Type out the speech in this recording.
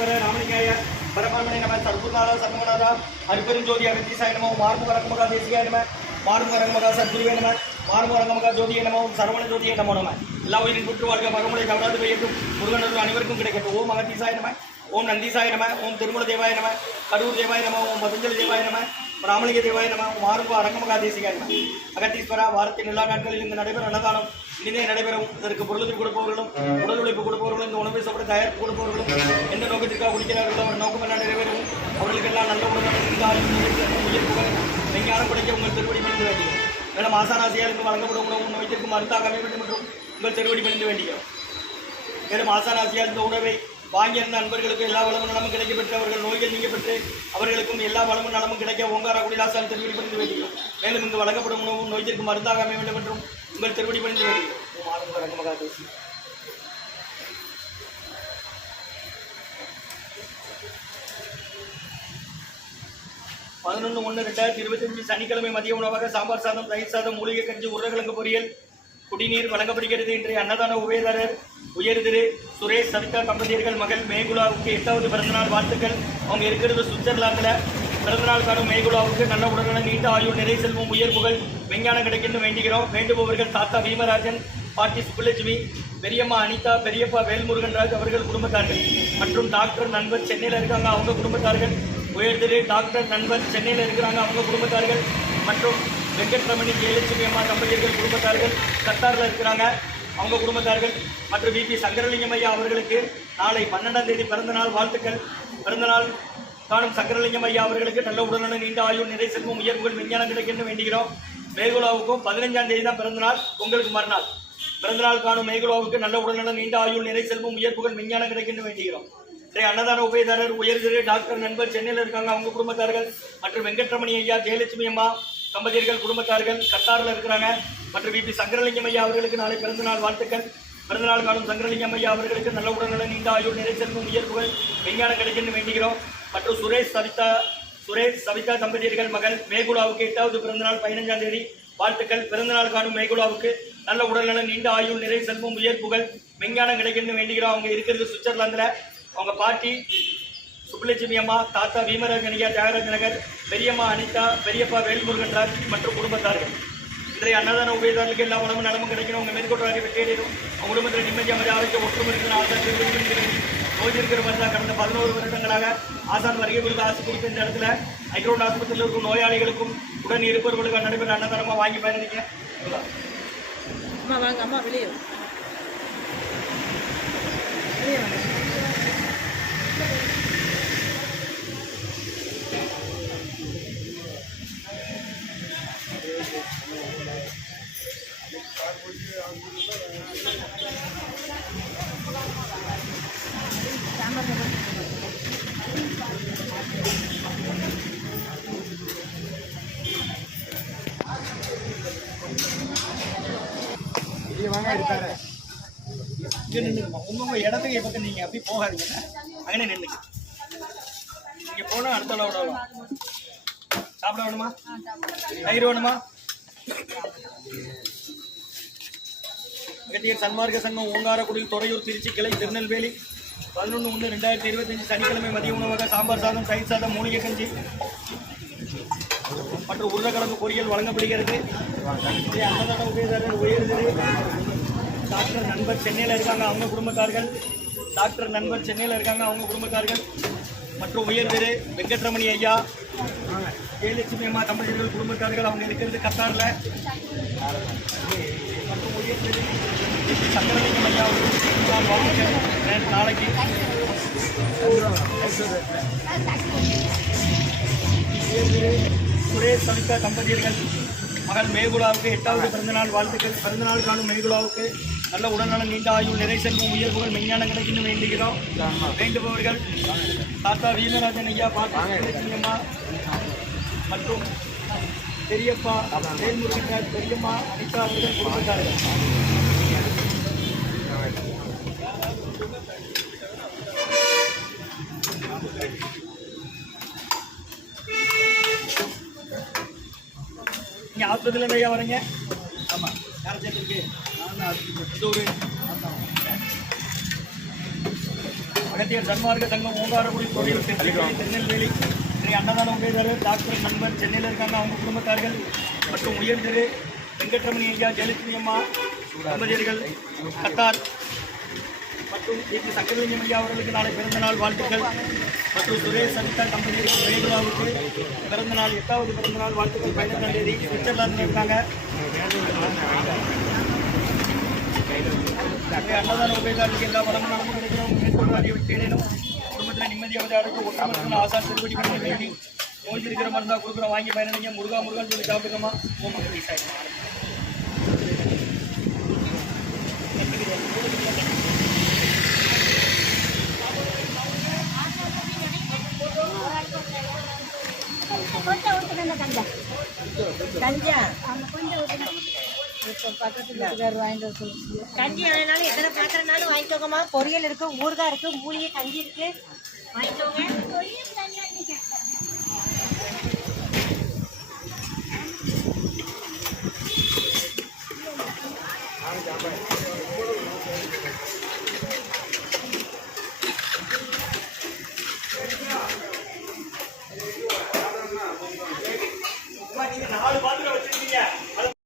பர ராமலிங்காய பரமாத்மனை நம சர்க்குநாத சர்வநாதா ஹரிபெருஞ்சோதி அகத்தீசாய நமோ மார்முக ரங்கமகா தேசிகாய நம மார்முக ரங்கமகா சத்குருவே நம மார்முக ரங்கமகா ஜோதியை நமோ சரவண ஜோதியை நமோ நம எல்லா உயிரின் குற்று வாழ்க்கை மறுமுறை தவறாது பெய்யட்டும் முருகனூர் அனைவருக்கும் கிடைக்கட்டும். ஓம் அகத்தீசாய நம ஓம் நந்தீசாய நம ஓம் திருமல தேவாய நம கடூர் தேவாய நம ஓம் பதஞ்சலி தேவாய நம ராமலிங்க தேவாய நம ஓம் ஆறுமுக அரங்கமகா தேசிகாய நம. அகத்தீஸ்வரா வாரத்தின் எல்லா நாட்களில் இங்கு நடைபெறும் அன்னதானம் இனிதே நடைபெறவும் இதற்கு பொருளுதவி கொடுப்பவர்களும் உடல் உழைப்பு கொடுப்பவர்களும் இந்த உணவை சாப்பிட தயாரிப்பு கொடுப்பவர்களும் எந்த நோக்கத்திற்காக குடிக்கிறார்களோ அவர் நோக்கம் எல்லாம் நிறைவேறவும் அவர்களுக்கெல்லாம் நல்ல உடல் உயிர்ப்புகள் விஞ்ஞானம் கிடைக்க உங்கள் திருவடி பணிந்து வேண்டியும் மேலும் ஆசானாசியால் இங்கு வழங்கப்படும் உணவு நோய்த்திற்கு மருந்தாக அமைய வேண்டும் என்றும் உங்கள் திருவடி பணிந்து வேண்டியும் மேலும் ஆசானாசியால் இந்த உணவை வாங்கியிருந்த அன்பர்களுக்கு எல்லா வளமும் நலமும் கிடைக்க பெற்று அவர்கள் நோய்கள் நீங்க பெற்று அவர்களுக்கும் எல்லா வளமும் நலமும் கிடைக்க ஓங்கார குடிலாசால் திருவடி பணிந்து வேண்டியும் மேலும் இங்கு வழங்கப்படும் உணவும் நோய்த்திற்கு மருந்தாக அமைய வேண்டும் என்றும் உங்கள் திருவடி பணிந்து வேண்டியும். 11/1/2025 சனிக்கிழமை மதிய உணவாக சாம்பார் சாதம், தயிர் சாதம், மூலிகை கஞ்சி, உருளைக்கிழங்கு பொரியல், குடிநீர் வழங்கப்படுகிறது. இன்றைய அன்னதான உபயதாரர் உயர் திரு சுரேஷ் சவிதா தம்பதியர்கள் மகள் மேகுலாவுக்கு 8வது பிறந்தநாள் வாழ்த்துக்கள். அவங்க இருக்கிறது சுவிட்சர்லாந்தில். பிறந்தநாள் காணும் மேகுலாவுக்கு நல்ல உடல்நலம், நீண்ட ஆயுள், நிறை செல்வம், உயர் புகழ், விஞ்ஞானம் கிடைக்கணும் வேண்டுகிறோம். வேண்டுபவர்கள் தாத்தா பீமராஜன், பாட்டி சுப்புலட்சுமி, பெரியம்மா அனிதா, பெரியப்பா வேல்முருகன்ராஜ் அவர்கள் குடும்பத்தார்கள் மற்றும் டாக்டர் நண்பர் சென்னையில் இருக்காங்க அவங்க குடும்பத்தார்கள். உயர் திரு டாக்டர் நண்பர் சென்னையில் இருக்கிறாங்க அவங்க குடும்பத்தார்கள் மற்றும் வெங்கட்ரமணி ஜெயலட்சுமி அம்மா தம்பதியர்கள் குடும்பத்தார்கள் கத்தாரில் இருக்கிறாங்க அவங்க குடும்பத்தார்கள் மற்றும் விபி சங்கரலிங்கம் ஐயா அவர்களுக்கு நாளை 12ஆம் தேதி பிறந்தநாள் வாழ்த்துக்கள். பிறந்தநாள் காணும் சங்கரலிங்கம் ஐயா அவர்களுக்கு நல்ல உடல்நலம், நீண்ட ஆயுள், நிறை செல்வம், உயர்வுகள், விஞ்ஞானம் கிடைக்கணும் வேண்டுகிறோம். மேகுலாவுக்கும் 15ஆம் தேதி தான் பிறந்தநாள், உங்களுக்கு மறுநாள். பிறந்தநாள் காணும் மேகுலாவுக்கு நல்ல உடல்நலம், நீண்ட ஆயுள், நிறை செல்வம், உயர்வுகள், விஞ்ஞானம் கிடைக்கணும் வேண்டுகிறோம். அன்னதான உபயதாரர் உயர் திரு டாக்டர் நண்பர் சென்னையில் இருக்காங்க அவங்க குடும்பத்தார்கள் மற்றும் வெங்கட்ரமணி ஐயா, ஜெயலட்சுமி அம்மா தம்பதியர்கள் குடும்பத்தார்கள் கத்தாரில் இருக்கிறாங்க மற்றும் விபி சங்கரலிங்கம் ஐயா அவர்களுக்கு நாளை பிறந்தநாள் வாழ்த்துக்கள். பிறந்தநாள் காணும் சங்கரலிங்கம் ஐயா அவர்களுக்கு நல்ல உடல்நலம், நீண்ட ஆயுள், நிறை செல்வம், உயர்வுகள், விஞ்ஞானம் கிடைக்கணும் வேண்டுகிறோம். மற்றும் சுரேஷ் சவிதா தம்பதியர்கள் மகள் மேகுலாவுக்கு 8வது பிறந்தநாள் 15ஆம் தேதி வாழ்த்துக்கள். பிறந்தநாள் காணும் மேகுலாவுக்கு நல்ல உடல்நலம், நீண்ட ஆயுள், நிறை செல்வம், உயர்வுகள், விஞ்ஞானம் கிடைக்கணும் வேண்டுகிறோம். அவங்க இருக்கிறது சுவிட்சர்லாந்தில். அவங்க பாட்டி சுப்புலட்சுமி அம்மா, தாத்தா பீமராஜன் ஐயா, தியாகராஜ நகர், பெரியம்மா அனிதா, பெரியப்பா வேல்முருகன்ராஜ் மற்றும் குடும்பத்தார்கள். இன்றைய அன்னதான உபயதாரர்களுக்கு எல்லா உணவும் நலமும் கிடைக்கணும். உங்கள் மேற்கொண்டு வெற்றியடையும். அவங்க குடும்பத்தில் நிம்மதி, அமைதி, ஆரோக்கிய, ஒற்றுமை இருக்கிற ஆசான் நோய் இருக்கிற மாதிரி தான் கடந்த 11 வருடங்களாக ஆசான் வருகை குறித்து ஆசை குறித்து இந்த இடத்துல ஹைட்ரோட் ஆஸ்பத்திரியில் இருக்கும் நோயாளிகளுக்கும் உடன் இருப்பவர்களுக்கு நடைபெற அன்னதானமாக வாங்கி பயணிங்க. அம்மா வெளியே வாங்க இருக்காரு இங்கே நின்றுக்குமா உங்கள் இடத்துக்கு பக்கம் நீங்கள் அப்படி போகாதீங்க, அங்கே நின்றுங்க. இங்கே போனால் அடுத்த விடலாம். சாப்பிட வேணுமா? தயிர் வேணுமா? அகத்தியர் சன்மார்க்க சங்கம் ஓங்காரக்குடியில் துறையூர் திருச்சி கிளை திருநெல்வேலி 11/1/2025 சனிக்கிழமை மதிய உணவாக சாம்பார் சாதம், தயிர் சாதம், மூலிகை கஞ்சி மற்றும் உருளைக்கிழங்கு பொரியல் வழங்கப்படுகிறது. அன்னதான உபயதாரர் உயர் திரு டாக்டர் நண்பர் சென்னையில் இருக்காங்க அவங்க குடும்பத்தார்கள். டாக்டர் நண்பர் சென்னையில் இருக்காங்க அவங்க குடும்பத்தார்கள் மற்றும் உயர் திரு வெங்கட்ரமணி ஐயா, ஜெயலட்சுமி அம்மா தம்பதியர்கள் குடும்பத்தார்கள் அவங்க இருக்கிறது கத்தாரில். மற்றும் உயர் திரு சங்கரலிங்கம் ஐயா நாளைக்கு சுரேஷ் சவிதா தம்பதியர்கள் மகள் மேகுலாவுக்கு 8வது பிறந்தநாள் வாழ்த்துக்கள். பிறந்தநாள் காணும் மேகுலாவுக்கு நல்ல உடல்நலம், நீண்ட ஆயுள், நிறை செல்வம், உயர்வுகள், விஞ்ஞானம் கிடைக்கணும் வேண்டுகிறோம். வேண்டுபவர்கள் தாத்தா வீரராஜன் ஐயா, பாட்டி அம்மா மற்றும் பெரியப்பா வேல்முருகன், பெரியம்மா அனிதா அவர்கள் குடும்பத்தார்கள். நீங்கள் ஆஸ்பத்திரியில் ஐயா வரீங்க? ஆமாம். யாரை சேர்த்துருக்கு? இது ஒரு அகத்தியர் சன்மார்க்க சங்கம் ஓங்காரக்குடி கோவில் திருநெல்வேலி இன்றைய அன்னதான உபயதாரர் டாக்டர் நண்பர் சென்னையில் இருக்காங்க, அவங்க குடும்பத்தார்கள் மற்றும் உயர் திரு வெங்கட்ரமணி ஐயா, ஜெயலட்சுமி அம்மா தம்பதியர்கள் கத்தார் மற்றும் திரு சங்கரலிங்கம் ஐயா அவர்களுக்கு நாளை பிறந்தநாள் வாழ்த்துக்கள் மற்றும் சுரேஷ் சவிதா தம்பதியர்கள் வேகுலாவுக்கு பிறந்தநாள் 8வது பிறந்தநாள் வாழ்த்துக்கள் 15ஆம் தேதி சுவிட்சர்லாந்தில் இருக்காங்க. அன்னதான உபயதாரர்களுக்கு எல்லா வளமும் நலமும் கிடைக்கிறோம். மேற்கொண்டு அதை விட்டேனும் குடும்பத்தில் நிம்மதியாக அடுத்து ஒட்டுமொத்த ஆசா திருப்பதி பண்ணி வேண்டி நோய் இருக்கிற மருந்தா கொடுக்குறோம், வாங்கி பயணிங்க. முருகா முருகன் சொல்லி சாப்பிடுங்கம்மா. ஓம் மகதி சாய். கஞ்சி வேணாலும் எத்தனை பாத்திரம்னாலும் வாங்கிக்கோங்கம்மா. பொரியல் இருக்கு, ஊறுகாய் இருக்கு, மூலிகை கஞ்சி இருக்கு, வாங்கிக்கோங்க.